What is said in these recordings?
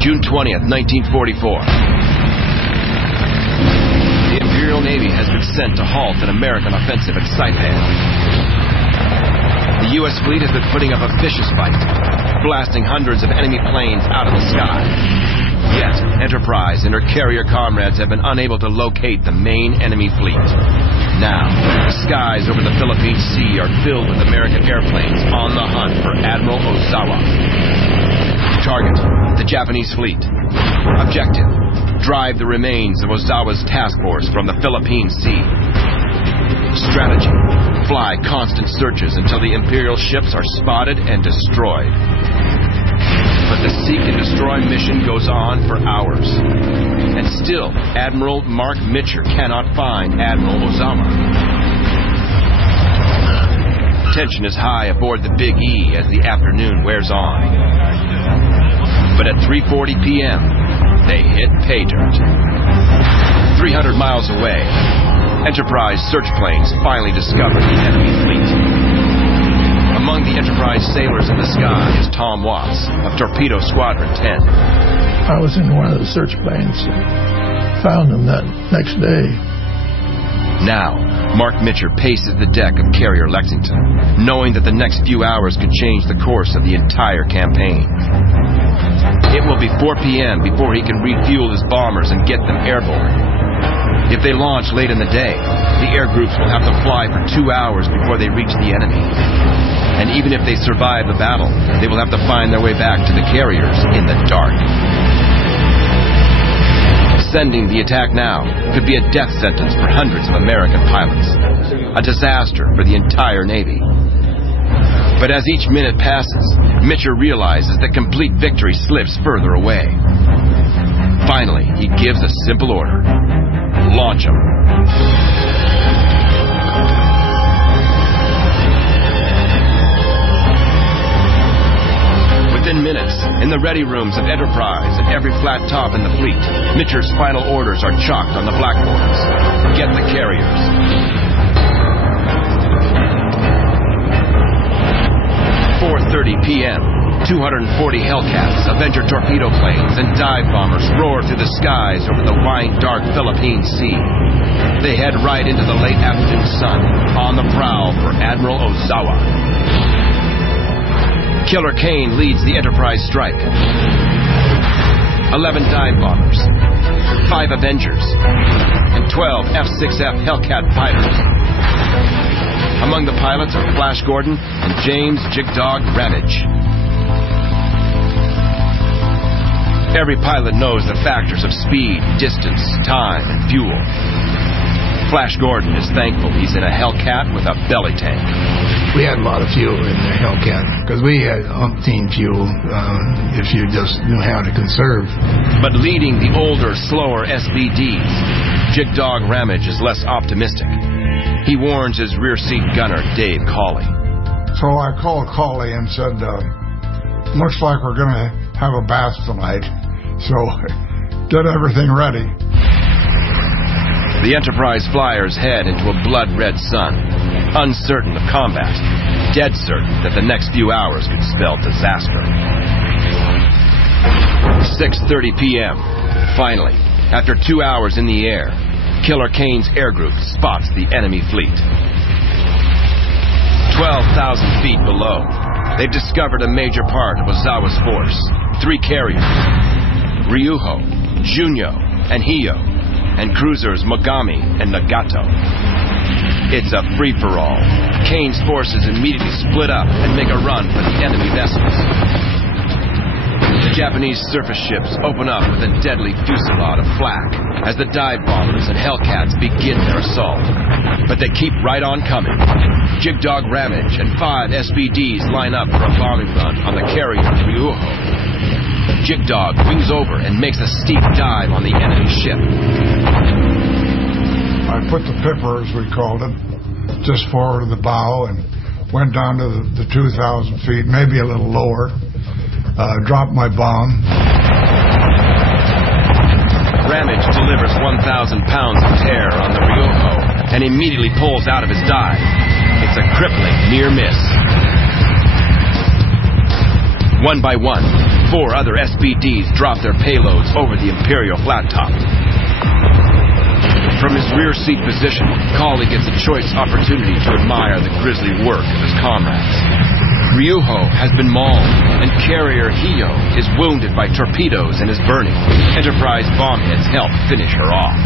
June 20th, 1944. The Imperial Navy has been sent to halt an American offensive at Saipan. The U.S. fleet has been putting up a vicious fight, blasting hundreds of enemy planes out of the sky. Yet, Enterprise and her carrier comrades have been unable to locate the main enemy fleet. Now, the skies over the Philippine Sea are filled with American airplanes on the hunt for Admiral Ozawa. Target, the Japanese fleet. Objective, drive the remains of Ozawa's task force from the Philippine Sea. Strategy, fly constant searches until the Imperial ships are spotted and destroyed. But the seek and destroy mission goes on for hours. And still, Admiral Mark Mitcher cannot find Admiral Ozawa. Tension is high aboard the Big E as the afternoon wears on. But at 3:40 p.m., they hit pay dirt. 300 miles away, Enterprise search planes finally discover the enemy fleet. Among the Enterprise sailors in the sky is Tom Watts of Torpedo Squadron 10. I was in one of the search planes and found them that next day. Now, Mark Mitcher paces the deck of Carrier Lexington, knowing that the next few hours could change the course of the entire campaign. It will be 4 p.m. before he can refuel his bombers and get them airborne. If they launch late in the day, the air groups will have to fly for 2 hours before they reach the enemy. And even if they survive the battle, they will have to find their way back to the carriers in the dark. Sending the attack now could be a death sentence for hundreds of American pilots. A disaster for the entire Navy. But as each minute passes, Mitcher realizes that complete victory slips further away. Finally, he gives a simple order. Launch them. Within minutes, in the ready rooms of Enterprise and every flat top in the fleet, Mitcher's final orders are chalked on the blackboards. Get the carriers. 4:30 p.m. 240 Hellcats, Avenger torpedo planes, and dive bombers roar through the skies over the wide, dark Philippine Sea. They head right into the late afternoon sun, on the prowl for Admiral Ozawa. Killer Kane leads the Enterprise strike. 11 dive bombers, 5 Avengers, and 12 F-6F Hellcat fighters. Among the pilots are Flash Gordon and James Jigdog Ramage. Every pilot knows the factors of speed, distance, time, and fuel. Flash Gordon is thankful he's in a Hellcat with a belly tank. We had a lot of fuel in the Hellcat because we had umpteen fuel if you just knew how to conserve. But leading the older, slower SBDs, Jigdog Ramage is less optimistic. He warns his rear seat gunner, Dave Cawley. So I called Cawley and said, looks like we're going to have a bath tonight, so get everything ready. The Enterprise flyers head into a blood-red sun, uncertain of combat, dead certain that the next few hours could spell disaster. 6:30 p.m. Finally, after 2 hours in the air, Killer Kane's air group spots the enemy fleet. 12,000 feet below, they've discovered a major part of Ozawa's force. 3 carriers, Ryuho, Junyo, and Hiyo, and cruisers Mogami and Nagato. It's a free-for-all. Kane's forces immediately split up and make a run for the enemy vessels. The Japanese surface ships open up with a deadly fusillade of flak as the dive bombers and Hellcats begin their assault. But they keep right on coming. Jigdog Ramage and 5 SBDs line up for a bombing run on the carrier Ryuho. Jigdog wings over and makes a steep dive on the enemy ship. I put the pipper, as we called it, just forward of the bow and went down to the 2,000 feet, maybe a little lower. Dropped my bomb. Ramage delivers 1,000 pounds of tear on the Ryuho and immediately pulls out of his dive. It's a crippling near miss. One by one, 4 other SBDs drop their payloads over the Imperial flat top. From his rear seat position, Cawley gets a choice opportunity to admire the grisly work of his comrades. Ryuho has been mauled, and carrier Hiyo is wounded by torpedoes and is burning. Enterprise bombheads help finish her off.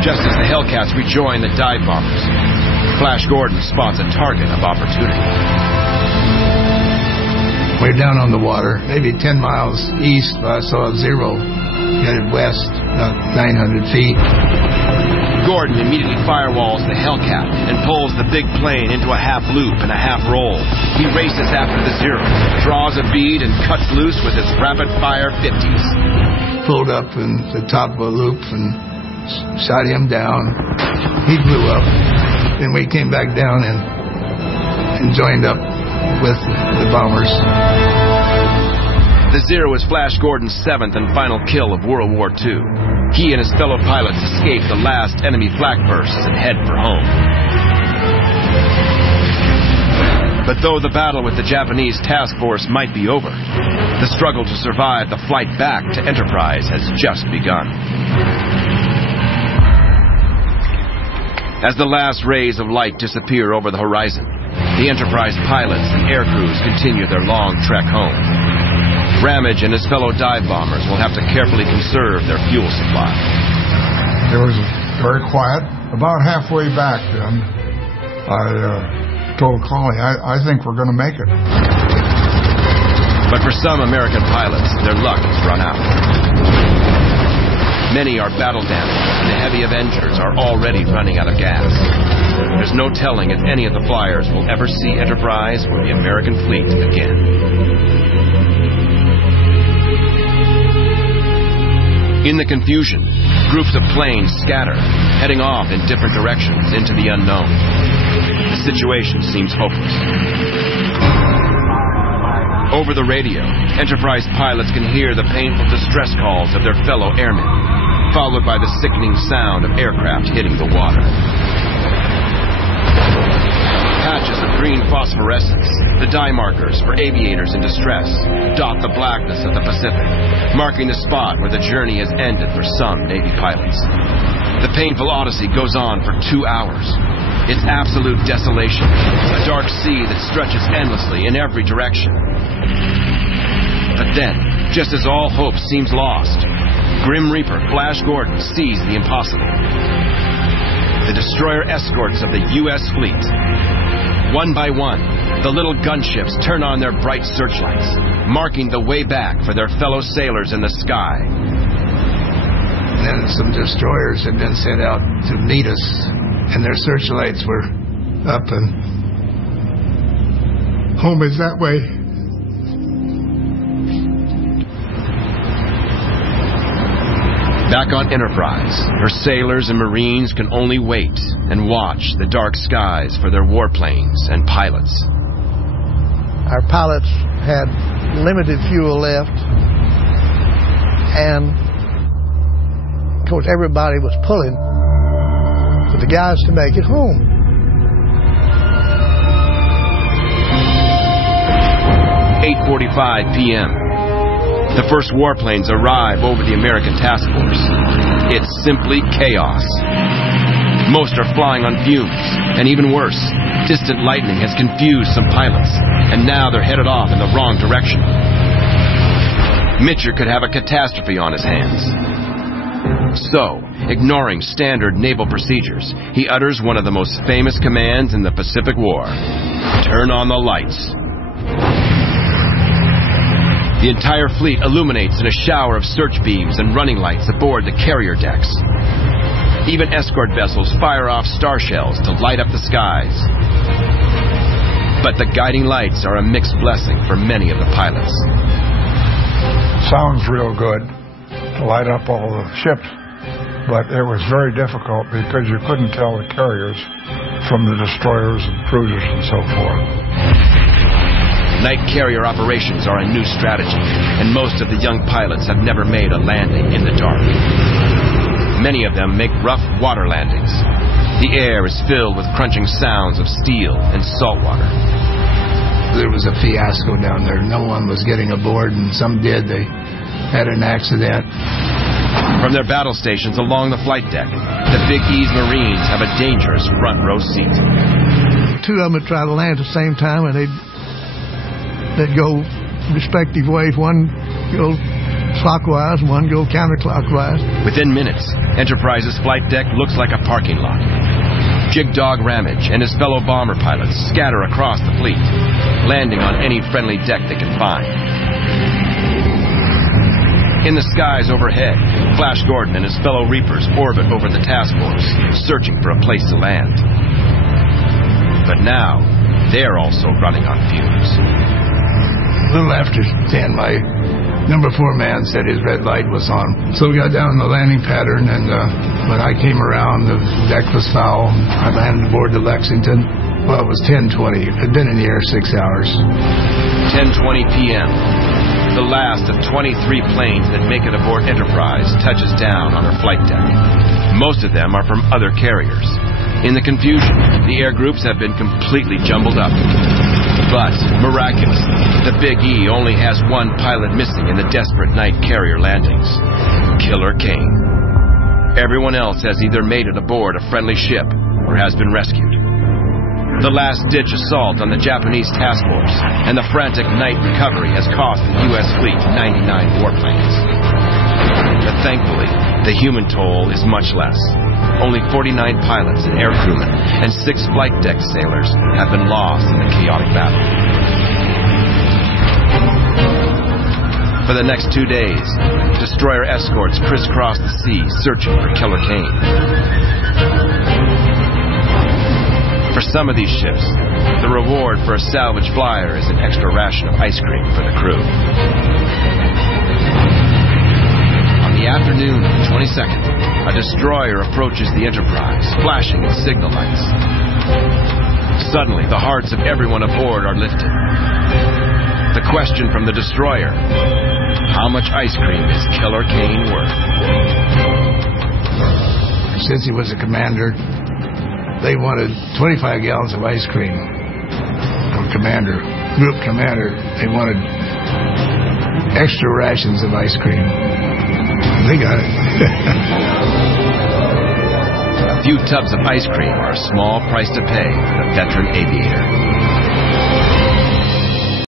Just as the Hellcats rejoin the dive bombers, Flash Gordon spots a target of opportunity. We're down on the water, maybe 10 miles east. I saw a Zero headed west, about 900 feet. Gordon immediately firewalls the Hellcat and pulls the big plane into a half loop and a half roll. He races after the Zero, draws a bead, and cuts loose with his rapid-fire 50s. Pulled up in the top of a loop and shot him down. He blew up. Then we came back down and joined up with the bombers. The Zero is Flash Gordon's 7th and final kill of World War II. He and his fellow pilots escape the last enemy flak bursts and head for home. But though the battle with the Japanese task force might be over, the struggle to survive the flight back to Enterprise has just begun. As the last rays of light disappear over the horizon, the Enterprise pilots and air crews continue their long trek home. Ramage and his fellow dive bombers will have to carefully conserve their fuel supply. It was very quiet. About halfway back then, I told Cawley, I think we're going to make it. But for some American pilots, their luck has run out. Many are battle damaged, and the heavy Avengers are already running out of gas. There's no telling if any of the flyers will ever see Enterprise or the American fleet again. In the confusion, groups of planes scatter, heading off in different directions into the unknown. The situation seems hopeless. Over the radio, Enterprise pilots can hear the painful distress calls of their fellow airmen, followed by the sickening sound of aircraft hitting the water. Patches of green phosphorescence, the dye markers for aviators in distress, dot the blackness of the Pacific, marking the spot where the journey has ended for some Navy pilots. The painful odyssey goes on for 2 hours. It's absolute desolation, a dark sea that stretches endlessly in every direction. But then, just as all hope seems lost, Grim Reaper Flash Gordon sees the impossible. The destroyer escorts of the U.S. fleet. One by one, the little gunships turn on their bright searchlights, marking the way back for their fellow sailors in the sky. And then some destroyers had been sent out to meet us, and their searchlights were up, and home is that way. Back on Enterprise, her sailors and Marines can only wait and watch the dark skies for their warplanes and pilots. Our pilots had limited fuel left, and of course everybody was pulling for the guys to make it home. "8:45 p.m. The first warplanes arrive over the American task force. It's simply chaos. Most are flying on fumes, and even worse, distant lightning has confused some pilots, and now they're headed off in the wrong direction. Mitcher could have a catastrophe on his hands. So, ignoring standard naval procedures, he utters one of the most famous commands in the Pacific War: "Turn on the lights." The entire fleet illuminates in a shower of search beams and running lights aboard the carrier decks. Even escort vessels fire off star shells to light up the skies. But the guiding lights are a mixed blessing for many of the pilots. Sounds real good to light up all the ships, but it was very difficult because you couldn't tell the carriers from the destroyers and cruisers and so forth. Night carrier operations are a new strategy, and most of the young pilots have never made a landing in the dark. Many of them make rough water landings. The air is filled with crunching sounds of steel and salt water. There was a fiasco down there. No one was getting aboard, and some did. They had an accident. From their battle stations along the flight deck, the Big E's Marines have a dangerous front row seat. Two of them would try to land at the same time, and they'd go respective ways. One go clockwise, and one go counterclockwise. Within minutes, Enterprise's flight deck looks like a parking lot. Jig Dog Ramage and his fellow bomber pilots scatter across the fleet, landing on any friendly deck they can find. In the skies overhead, Flash Gordon and his fellow Reapers orbit over the task force, searching for a place to land. But now, they're also running on fumes. A little after 10, my number 4 man said his red light was on. So we got down the landing pattern, and when I came around, the deck was foul. I landed aboard the Lexington. Well, it was 10:20. I'd been in the air 6 hours. 10:20 p.m. The last of 23 planes that make it aboard Enterprise touches down on her flight deck. Most of them are from other carriers. In the confusion, the air groups have been completely jumbled up. But, miraculously, the Big E only has one pilot missing in the desperate night carrier landings. Killer Kane. Everyone else has either made it aboard a friendly ship or has been rescued. The last-ditch assault on the Japanese task force and the frantic night recovery has cost the U.S. fleet 99 warplanes. But thankfully, the human toll is much less. Only 49 pilots and air crewmen and 6 flight deck sailors have been lost in the chaotic battle. For the next 2 days, destroyer escorts crisscross the seas searching for Killer Kane. For some of these ships, the reward for a salvage flyer is an extra ration of ice cream for the crew. On the afternoon of the 22nd, a destroyer approaches the Enterprise, flashing its signal lights. Suddenly, the hearts of everyone aboard are lifted. The question from the destroyer: how much ice cream is Killer Kane worth? Since he was a commander, they wanted 25 gallons of ice cream from commander, group commander. They wanted extra rations of ice cream. They got it. A few tubs of ice cream are a small price to pay for the veteran aviator.